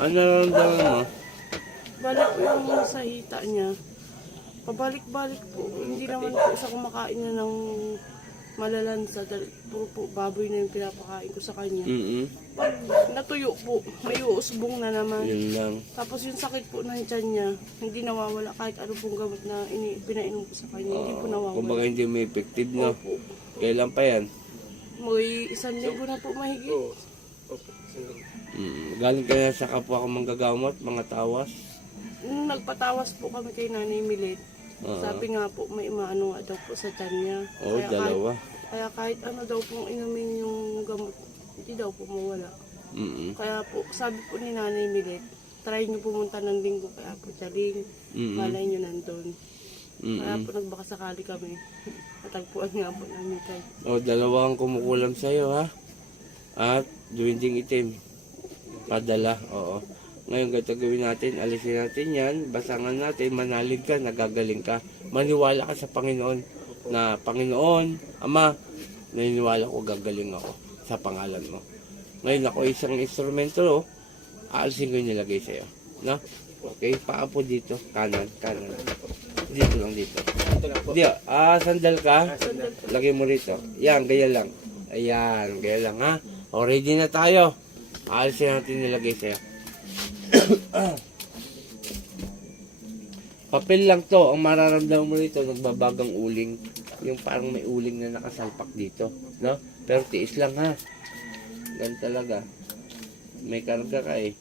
Ano nararamdaman mo? Balik po yung sa hita niya. Pabalik-balik po. Hindi naman po siya kumakain na ng malalansa. Dahil puro po baboy na yung pinapakain ko sa kanya. Pag natuyo po, may uusbong na naman. Yun lang. Tapos yung sakit po ng tiyan niya, hindi nawawala kahit ano pong gamot na pinainom ko sa kanya. Hindi po nawawala. Kumbaga hindi mo effective, no? Opo. Kailan pa yan? May 1,000 na po mahigit. Galing kaya sa kapwa ko manggagamot, mga tawas? Nung nagpatawas po kami kay Nanay Milet, sabi nga po may maano nga daw po sa tiyan niya. Oo, dalawa. Kaya kahit ano daw pong inumin yung gamot, hindi daw po mawala. Kaya po, sabi po ni Nanay Milet, try nyo pumunta ng linggo kaya po Chaling, malay nyo nandun. Kaya po nagbakasakali kami. Natagpuan nga po namin kay. O, dalawa ang kumukulam sa'yo, ha? At duwinding itim. Padala, oo. Ngayon, ganito gawin natin, alisin natin yan, basangan natin, manalig ka, nagagaling ka. Maniwala ka sa Panginoon na, Panginoon, Ama, naniniwala ko gagaling ako sa pangalan mo. Ngayon, ako isang instrumento, aalisin ko yung nilagay sa'yo. No? Okay, paa po dito, kanan. Dito lang dito. Di, sandal ka, lagay mo rito. Yan, gaya lang. Ayan, gaya lang, ha? O, ready na tayo. Aalisin natin nilagay sa'yo. Papel lang to, ang mararamdaman mo nito, nagbabagang uling, yung parang may uling na nakasalpak dito, no? Pero tiis lang, ha? Ganun talaga. May karga ka eh.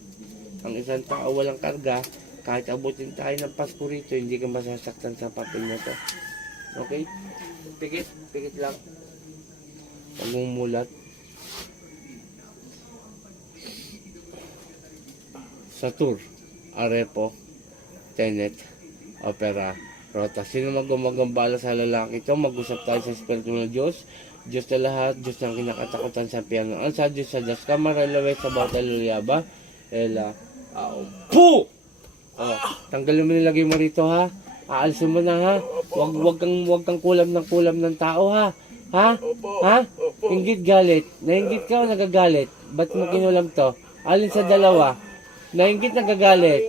Ang isang tao walang karga, kahit abutin tayo ng Pasko rito, hindi ka masasaktan sa papel na to. Okay? Pikit lang. Huwag mong mulat. Satur, Arepo, Tenet, Opera, Rota. Sino magumagambala sa lalaki ito? Mag-usap tayo sa Espiritu ng Diyos. Diyos na lahat, Diyos ng kinakatakutan sa piano. Ang sa Diyos sa Diyos, kamaralaway sa bata luliyaba. Ela, po! Oh, tanggalin mo nilagay mo rito, ha? Aalisin mo na, ha? Wag kang kulam ng tao, ha? Ha? Ha? Inggit galit. Nainggit ka o nagagalit? Ba't mo kinulam to? Alin sa dalawa? Nainggit, nagagalit.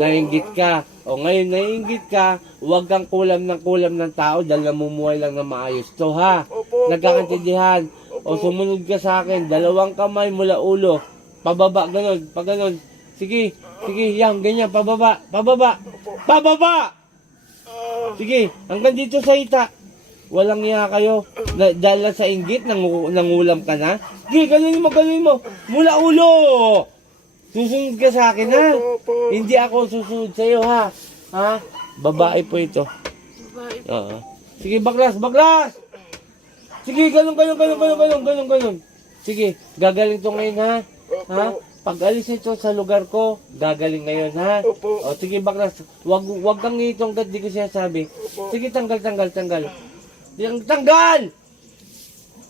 Nainggit ka. O ngayon, nainggit ka, huwag kang kulam ng tao dahil namumuhay lang na maayos to, ha? Nagkakantindihan. O sumunod ka sa akin, 2 kamay mula ulo. Pababa, ganun, pag ganun. Sige, yan, ganyan, pababa. Sige, hanggang dito sa hita. Walang iya kayo. Dahil sa inggit, nangulam ka na. Sige, ganunin mo. Mula ulo. Susunod ka sa akin, ha? Hindi ako susunod sa'yo, ha? Ha? Babae po ito. Babae. Oo. Sige, baklas! Sige, ganun. Sige, gagaling to ngayon, ha? Ha? Pag alis ito sa lugar ko, gagaling ngayon, ha? O, sige, baklas. Wag kang ngitong kat, di ko siya sabi. Sige, tanggal. Tanggal!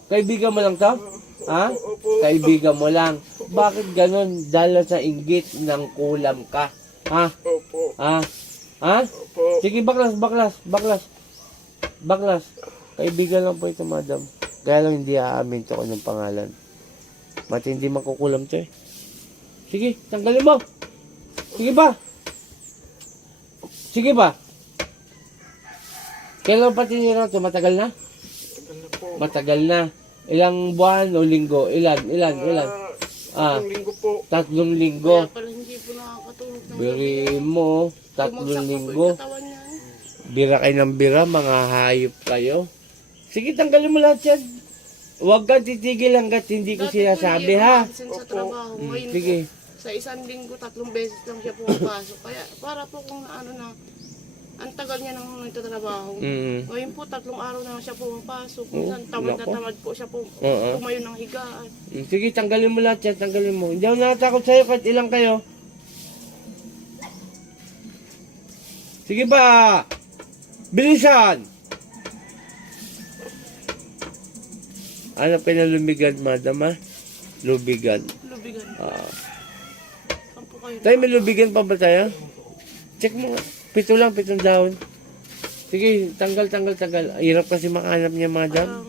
Kaibigan mo lang to? Ha? Kaibigan mo lang. Bakit ganun? Dahil sa inggit ng kulam ka. Ha? Ha? Sige, baklas. Kaibigan lang po ito, madam. Kaya lang hindi aamin to ko ng pangalan. Matindi makukulam to eh. Sige, tanggalin mo. Sige ba? Kailan pa tinira ito? Matagal na? Matagal na. Ilang buwan o linggo? Ilan? 3 linggo po. 3 linggo. Kaya pala hindi po nakakatulog ng Biri mo, 3 linggo. katawan niya. Bira kayo ng bira, mga hayop kayo. Sige, tanggalin mo lahat yan. Huwag kang titigil hanggat hindi ko sinasabi, ha? Sa trabaho. Ngayon Sige. po, sa 1 linggo, 3 beses lang siya pumapasok. Kaya para po kung ang tagal niya nang nagtatrabaho. Ngayon po, 3 araw na lang siya pumapasok. Minsan tamad na tamad po siya tumayo ng higaan. Sige, tanggalin mo lahat yan, tanggalin mo. Hindi ako natatakot sa'yo kahit ilang kayo. Sige ba? Bilisan! Ano pinalumigan, madam, ha? Lubigan. Saan po kayo? Tayo, may lubigan pa ba tayo? Check mo nga. 7 daon. Sige, tanggal. Hirap kasi makahanap niya, madam.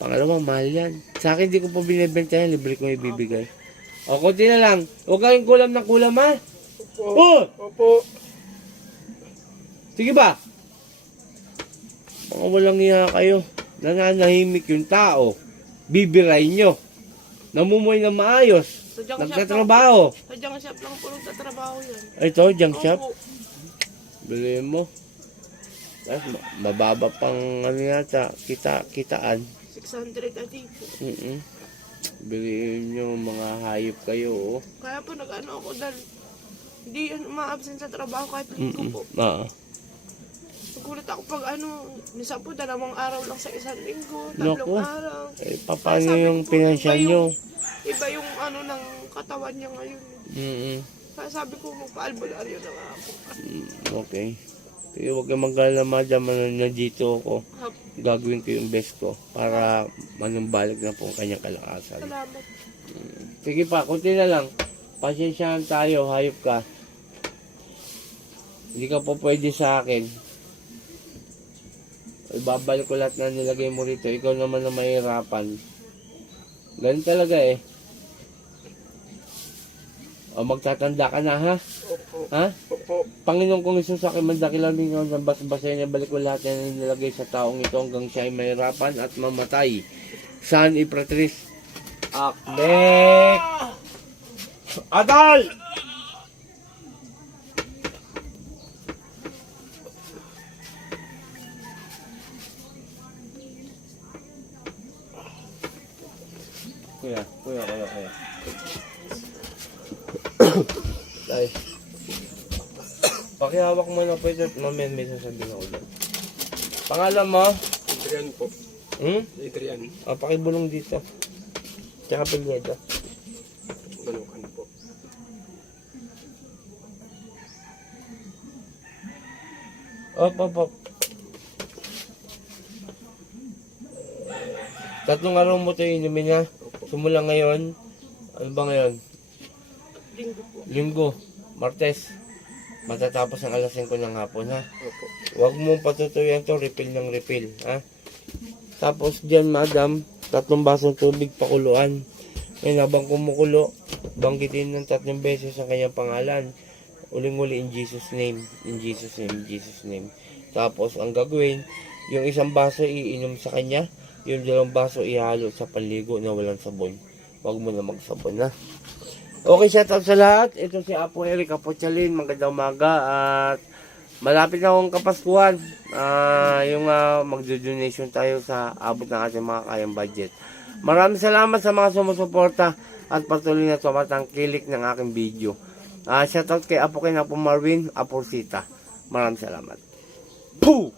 Pangalawa, mahal yan. Sa akin, di ko po binibenta yan. Libre ko ibibigay. O, konti na lang. Huwag kayong kulam ng kulam, ha? Opo. Oh! Opo. Sige ba? Mga walang iya kayo. Nananahimik yung tao. Bibirayin nyo. Namumuhay na maayos. Sadyang Nagtatrabaho. Sadyang shop lang po nagtatrabaho yan. Ito, junk shop. Opo. Bilhin mo. Tapos, mababa pang ano yata, kitaan. 600 a day po. Bilhin nyo, mga hayop kayo. Oh. Kaya po nag-ano ako dahil hindi yan ma-absent sa trabaho kahit linggo po. Oo. Nagulat ako pag minsan po 2 araw lang sa isang linggo, 3 Naku. araw. Eh, paano Sabi yung ko po, pinansyal iba nyo? Iba yung ng katawan niya ngayon. Kaya sabi ko magpa-albularyo na nga ako. Okay. Kaya huwag kayong mag-alala, madam, dito ako. Gagawin ko yung best ko para manumbalik na po ang kanyang kalakasan. Salamat. Sige pa, kunti na lang. Pasensyahan tayo, hayop ka. Hindi ka po pwede sa akin. Ibabalik ko lahat na nilagay mo rito. Ikaw naman na mahirapan. Ganun talaga eh. O magtatanda ka na, ha? Opo. Ha? Opo. Panginoon kong Isus, sa akin mandakilang ninyo ng basbasayan niya, balik ko lahat na nilagay sa taong ito hanggang siya ay mahirapan at mamatay. San Ipratris? Akmek! Adal! Kuya. Tay. Pakihawak mo na po ito at mamaya may sasabihin ako dyan. Pangalan mo? Adrian po. Adrian. Pakibulong dito. Tsaka pilyedo. Balukan po. Op. 3 araw mo ito inumin niya. Sumula ngayon. Ano ba ngayon? Linggo po. Linggo. Martes. Matatapos ang alas 5 ng hapon, ha? Opo. Huwag mong patutuyan to, refill ng refill, ha? Tapos dyan, madam, 3 basong tubig pakuluan. Ngayon, habang kumukulo, banggitin ng 3 beses ang kanyang pangalan. Uling-uli, in Jesus name, in Jesus name, in Jesus name. Tapos, ang gagawin, yung 1 baso iinom sa kanya, yung 2 baso ihalo sa panligo na walang sabon. Huwag mo na magsabon, ha? Okay, shout out sa lahat. Ito si Apo Eric Apochalin. Magandang umaga at malapit na akong Kapaskuhan. Magdo-donation tayo sa abot ng ating mga kayang budget. Maraming salamat sa mga sumusuporta at patuloy na tumatangkilik ng aking video. Shout out kay Apo Marvin Aporcita. Maraming salamat. Pooh!